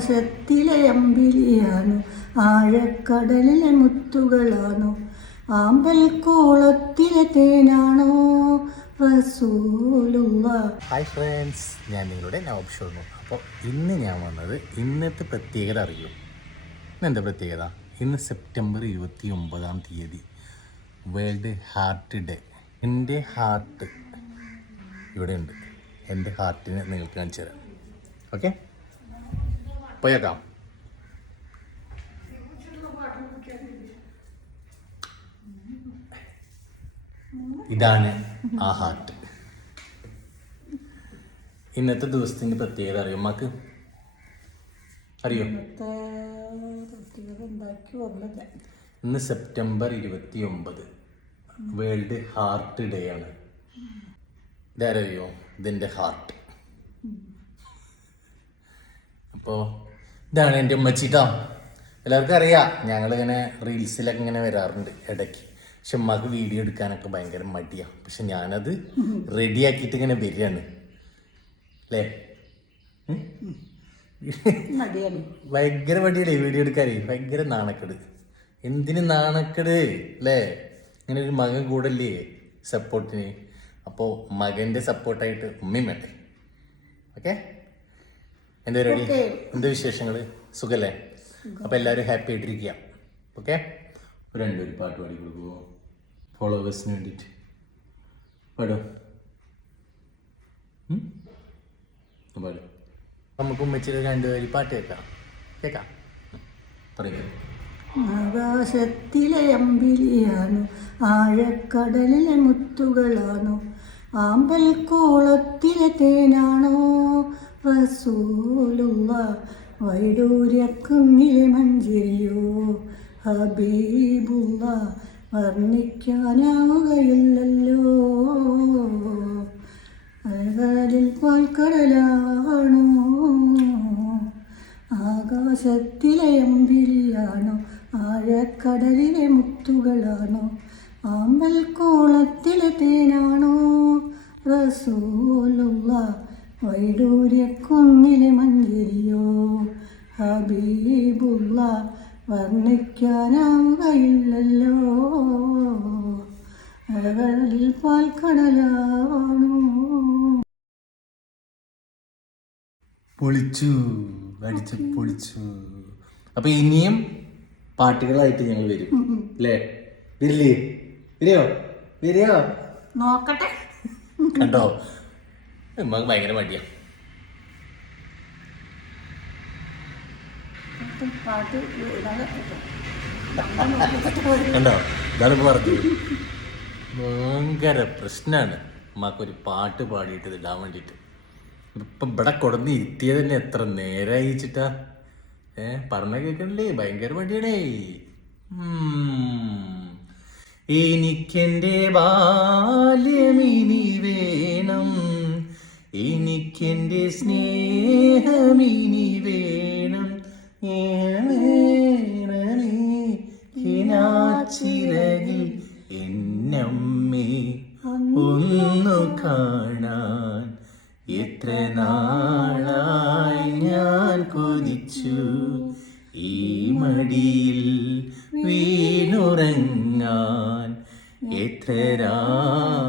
ആകാശത്തിലെ അമ്പിളിയാണു, ആഴക്കടലിലെ മുത്തുകളാണു, ആമ്പൽ കോളത്തിലെ തേനാണോ റസൂലുള്ളാഹ്. ഹായ് ഫ്രണ്ട്സ്, ഞാൻ നിങ്ങളുടെ നവാബ് ഷോർണു. അപ്പോൾ ഇന്ന് ഞാൻ വന്നത് ഇന്നത്തെ പ്രത്യേകത അറിയും. ഇന്നെന്താ പ്രത്യേകത? ഇന്ന് സെപ്റ്റംബർ 29 വേൾഡ് ഹാർട്ട് ഡേ. എൻ്റെ ഹാർട്ട് ഇവിടെ ഉണ്ട്. എൻ്റെ ഹാർട്ടിനെ നിങ്ങൾക്ക് കാണിച്ചു തരാം. ഓക്കെ, പോയേക്കാം. ഇതാണ് ആ ഹാർട്ട്. ഇന്നത്തെ ദിവസത്തിൻ്റെ പ്രത്യേകത അറിയോ അമ്മക്ക്? അറിയോ? ഇന്ന് സെപ്റ്റംബർ 29 വേൾഡ് ഹാർട്ട് ഡേ ആണ്. ഇതാരറിയോ? ഇതെൻ്റെ ഹാർട്ട്. അപ്പോൾ ഇതാണ് എൻ്റെ ഉമ്മച്ചിട്ടോ. എല്ലാവർക്കും അറിയാം, ഞങ്ങളിങ്ങനെ റീൽസിലൊക്കെ ഇങ്ങനെ വരാറുണ്ട് ഇടയ്ക്ക്. പക്ഷെ ഉമ്മക്ക് വീഡിയോ എടുക്കാനൊക്കെ ഭയങ്കര മടിയാണ്. പക്ഷെ ഞാനത് റെഡിയാക്കിയിട്ട് ഇങ്ങനെ വരികയാണ് അല്ലേ. ഭയങ്കര മടിയല്ലേ വീഡിയോ എടുക്കാനേ? ഭയങ്കര നാണക്കേട്. എന്തിന് നാണക്കേട് അല്ലേ? ഇങ്ങനെ ഒരു മകൻ കൂടല്ലേ സപ്പോർട്ടിന്. അപ്പോൾ മകൻ്റെ സപ്പോർട്ടായിട്ട് ഉമ്മയും വേണ്ടേ? ഓക്കെ, എന്താ പരിപാടി? എന്താ വിശേഷങ്ങൾ? സുഖല്ലേ? അപ്പോൾ എല്ലാവരും ഹാപ്പി ആയിട്ടിരിക്കുക. ഓക്കെ, രണ്ടൊരു പാട്ട് പാടി കൊടുക്കുമോ ഫോളോവേഴ്സിന് വേണ്ടിയിട്ട്? പാടും പാടും. നമുക്ക് ഉമ്മച്ചിൽ രണ്ടുപേര് പാട്ട് കേൾക്കാം. പറയൂ. ആകാശത്തിലെ അമ്പിളിയാണു, ആഴക്കടലിലെ മുത്തുകളാണു, ആമ്പൽ കോളത്തിലെ തേനാണോ റസൂലുള്ളാഹ്. വൈഡൂര്യക്കുന്നിലെ മഞ്ചരിയോ ഹബീബുള്ളാഹ്. വർണ്ണിക്കാനാവുകയില്ലല്ലോ. അഴകാലിൽ പാൽക്കടലാണോ, ആകാശത്തിലെ അമ്പിളിയാണോ, ആഴക്കടലിലെ മുത്തുകളാണോ, ആമ്പൽ കോളത്തിലെ തേനാണോ റസൂലുള്ളാഹ്. വൈഡൂര്യക്കുന്നിലെ മഞ്ചരിയോ ഹബീബുള്ളാഹ്. വർണ്ണിക്കാനാവുകയില്ലല്ലോ. അഴകളിൽ പാൽക്കടലാണോ. പൊളിച്ചു, അടിച്ചു പൊളിച്ചു. അപ്പൊ ഇനിയും പാട്ടുകളായിട്ട് ഞങ്ങൾ വരും അല്ലേ? വരിയോ നോക്കട്ടെ. കണ്ടോ, നമുക്ക് ഭയങ്കര മടിയാ. കണ്ടോ, ഇതാണ് പറഞ്ഞത്. ഭയങ്കര പ്രശ്നമാണ് അമ്മക്കൊരു പാട്ട് പാടിയിട്ട് ഇടാൻ വേണ്ടിയിട്ട്. ഇപ്പം ഇവിടെ കൊടുന്ന് ഇരുത്തിയത് തന്നെ എത്ര നേരം അയച്ചിട്ടാ. പറഞ്ഞ കേൾക്കണില്ലേ? ഭയങ്കര മടിയാണേ. എനിക്കെൻ്റെ ബാല്യമിനി വേണം, എനിക്കെൻ്റെ സ്നേഹമിനി വേണം, ചിറകിൽ എന്നമ്മേ ഒന്നു കാണാൻ. എത്ര നാളായി ഞാൻ കൊതിച്ചു ഈ മടിയിൽ വീണുറങ്ങാൻ. എത്ര രാവുകൾ